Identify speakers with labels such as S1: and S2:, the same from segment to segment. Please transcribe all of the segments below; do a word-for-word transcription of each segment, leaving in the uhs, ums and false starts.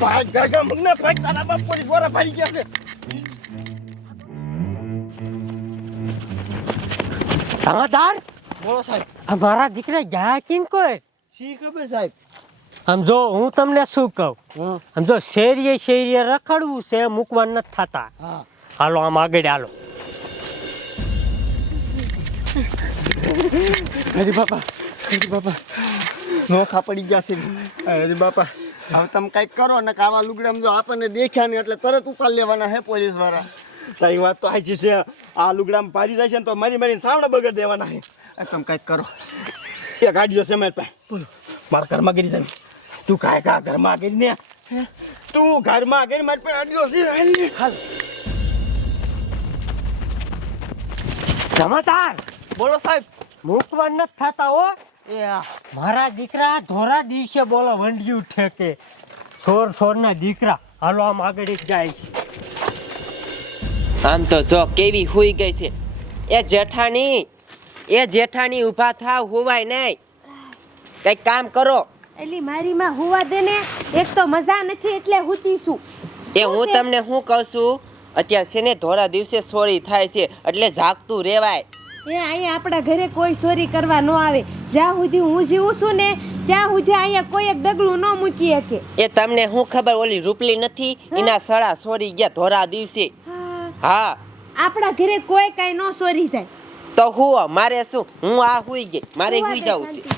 S1: ભાઈ ગાગા મગના ભાઈ તારા બાપ પોલીસ વાળા ભાઈ ગયા છે.
S2: સમાધાર
S1: બોલો સાહેબ.
S2: અમારા દીકરા ગયા કિન કોઈ
S1: શી ખબર સાહેબ.
S2: આમ જો હું તમને શું કહું
S1: હા
S2: આમ જો શેરીએ શેરીએ રખડવું છે મૂકવા નથી થતા.
S1: હા
S2: હાલો આમ આગળ હાલો.
S1: અરે બાપા અરે બાપા નોખા પડી ગયા છે. અરે બાપા હવે તમે કંઈક કરો ને કે આવા લુગડા જો આપણને દેખ્યા ને એટલે તરત ઉપાડ લેવાના હે પોલીસ વાળા. તારી વાત તો સાચી છે. આ લુગડામાં પાડી જાય છે ને તો મારી મારીને સાવડા બગડ દેવાના છે. તમે કંઈક કરો. એ ગાડીઓ છે મારી પાસે. બોલો મારા ઘરમાં ગરી જાય. તું કાંઈ કા ઘરમાં ગરી ને તું ઘરમાં ગરી મારી પાસે ગાડીઓ છે. હાલ
S2: સમાધાર
S1: બોલો સાહેબ.
S2: મૂકવા નથી થતા હો.
S1: એ હા
S2: મારા દીકરા ધોરા દિવસે બોલો વંડિયું ઠેકે સોર સોરના દીકરા. હાલો આમ આગળ જ જાય છે.
S3: આમ તો જો કેવી હુઈ ગઈ છે. એ જેઠાણી એ જેઠાણી ઊભા થાવ હુવાય નહીં. કઈક કામ કરો.
S4: એલી મારી માં હુવા દે ને. એક તો મજા નથી એટલે હુતીશું.
S3: એ હું તમને શું કહું છું અત્યારે છે ને ધોરા દિવસે ચોરી થાય છે એટલે જાગતું રહેવાય.
S4: એ અહીંયા આપણા ઘરે કોઈ ચોરી કરવા ન આવે. જ્યાં સુધી હું જીવું છું ને ત્યાં સુધી અહીંયા કોઈ એક ડગલું ન મૂકી શકે.
S3: એ તમને શું ખબર ઓલી રૂપલી નથી એના સડા ચોરી ગયા ધોરા દિવસે.
S4: હા,
S3: હા
S4: આપણા ઘરે કોઈ કઈ ન ચોરી જાય.
S3: તો હું મારે શું હું આ હુઈ ગઈ મારે
S4: હુવા
S3: હુઈ
S4: દે
S3: જવું છે.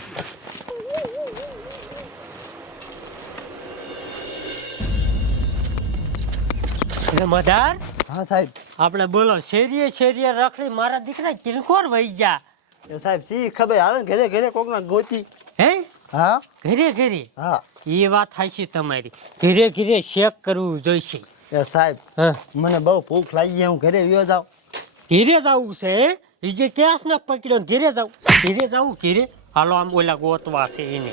S2: સમાધાર
S1: હા સાહેબ.
S2: આપણે બોલો શેરીએ શેરીએ રખડી મારા દીકરા કિલકોર વહી ગયા.
S1: એ સાહેબ શી ખબર હાલ ને ઘરે ઘરે કોકના ગોતી.
S2: હે
S1: હા
S2: ઘરે ઘરે
S1: હા
S2: એ વાત થાય છે તમારી. ઘરે ઘરે ચેક કરવું જોઈશે.
S1: એ સાહેબ
S2: હા
S1: મને બહુ ભૂખ લાગી છે. હું ઘરે વ્યો જાઉં.
S2: ઘેરે જવું છે હે? એ જે કેસ ને પકડ્યો ને ઘેરે જવું ઘેરે જવું ઘેરે. હાલો આમ ઓલા ગોતવા છે એને.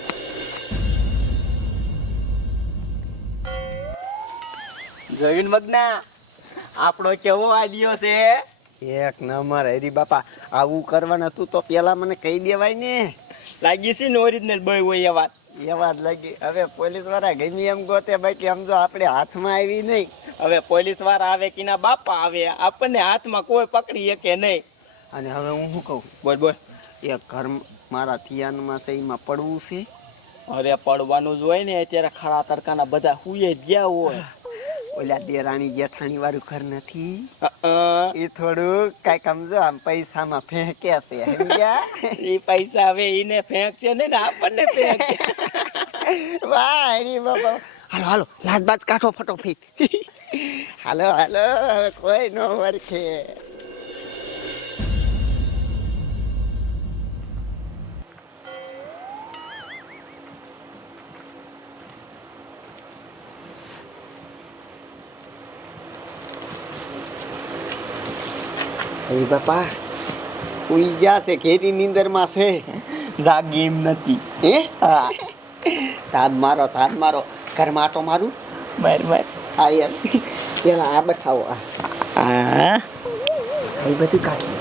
S1: જવીન મગના આપણો કેવો આઈડિયો છે. એક નંબર હરી બાપા. આવું કરવાના તું તો પેલા મને કહી દેવાય ને. લાગી છે ને ઓરિજિનલ બોય હોય એ વાત. એ વાત લાગી. હવે પોલીસ વાળા ગમી એમ ગોતે બાકી આમ જો આપણે હાથમાં આવી નહીં. હવે પોલીસ વાળા આવે કે ના બાપા આવે આપણને હાથમાં કોઈ પકડી શકે નહીં. અને હવે હું શું કહું. બોલ બોલ. એ ઘર મારા થિયાનમાં છે એમાં પડવું છે. અરે પડવાનું જ હોય ને અત્યારે ખરા તડકાના બધા હુએ ગયા હોય. ઓલા દેરાણી જેઠાણી વાળું ઘર નથી એ થોડું કઈ સમજો આમ પૈસામાં ફેંકે છે સમજ્યા. એ પૈસા હવે એને ફેંકશે ને આપણને ફેંકે. વાહ હરી બાપા. હાલો હાલો લાત બાત કાઢો ફટોફટ. હાલો હાલો હવે કોઈ નો વરખે. અરે બાપા ઉઈ ગયા છે ઘેરી નીંદરમાં છે. જાગી એમ નથી. હે હા તાદ મારો તાદ મારો ઘરમાં આટો મારું. માર માર. હા યાર પેલા આ બતાવો. હા એ બધું કાઢી.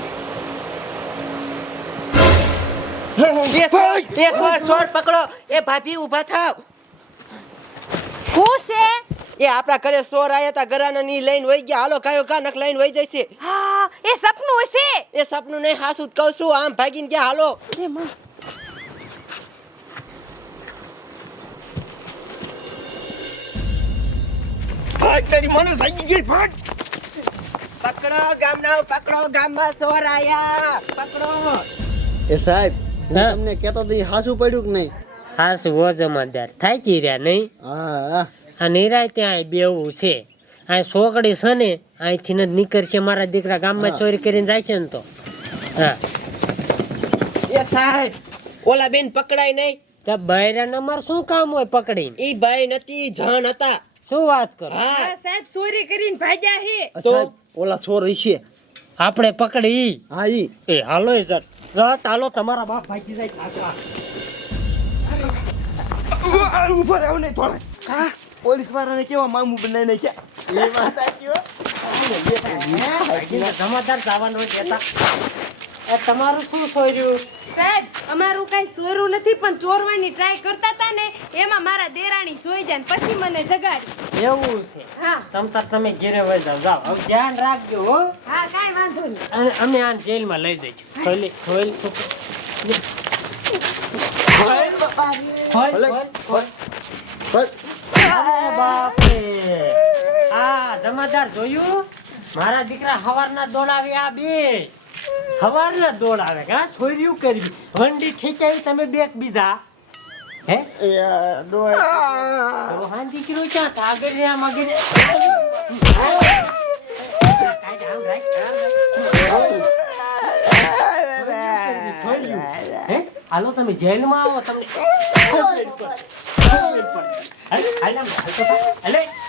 S3: એ સોર એ સોર સોર પકડો. એ ભાભી ઊભા થાવ.
S4: હું છે?
S3: એ આપણા ઘરે સોર આયા તા ગરાના ની લઈને વઈ ગયા. હાલો કાયો કા નક લઈને વઈ જશે.
S4: હા એ સપનું હશે.
S3: એ સપનું નહીં હાસું જ કહું છું. આમ ભાગીને ગયા. હાલો
S4: એ માં
S1: ભાગ તારી મને ભાગી ગઈ. ભાગ.
S3: પકડો ગામના પકડો ગામમાં સોર આયા પકડો.
S1: એ સાહેબ
S2: હા?
S1: હું તમને કહેતો તો હાસું પડ્યું કે નહીં.
S2: હા શું હો જમાદાર થાકી રહ્યા નહીં.
S1: હા હા
S2: આ નિરાય ત્યાં બેવું છે. આ સોકડી છે ને અહીંથી જ નીકળશે. મારા દીકરા ગામમાં ચોરી કરીને જાય છે ને તો. હા
S3: એ સાહેબ ઓલા બેન પકડાય નહીં.
S2: તો બૈરાને અમારે શું કામ હોય પકડીને?
S3: ઈ ભાઈ નથી જણ હતા.
S2: શું વાત કરો?
S3: હા
S4: સાહેબ ચોરી કરીને ભાગ્યા હે.
S1: તો ઓલા છોર હશે.
S2: આપણે પકડી.
S1: હા ઈ
S2: એ હાલો એ જટ જટ હાલો. તમારા બાપ ભાગી જાય કાકા.
S1: ઉપર આવ નહીં થોડા. હા પોલીસ વાળાને કેવા મામું બનાવી નાખ્યા. એ વાત સાચી હો.
S2: જમાદાર જવાનો કહેતા. એ તમારું શું સોર્યું?
S4: સાહેબ અમારું કઈ ચોરું નથી પણ ચોરવાની ટ્રાય કરતા હતા ને એમાં મારા દેરાણી જોઈ જાય ને પછી મને જગાડી.
S2: એવું છે.
S4: હા
S2: તમ તાર તમે ઘેરે વઈ જાઓ. જાઓ હવે ધ્યાન રાખજો હો.
S4: હા કાંઈ વાંધો નહીં.
S2: અને અમે આને જેલમાં લઈ જઈશું. ખોલી ખોલ ખોલ ખોલ ખોલ. અરે બાપ રે. આ જમાદાર જોયું? મારા દીકરા હવારના દોડાવે આ બે. હવારના દોડાવે કા છોર્યું કરવી. વંડી ઠેકાવી તમે બેક બીજા. હે? તો હા દીકરો ક્યાં था? આગળ રે આમ આગળ. કાંઈ આમ રાખ, આમ રાખ. છોર્યું. હે? હાલો તમે જેલમાં આવો તમને હાલ હાલ આમ હાલ તો થા. હાલે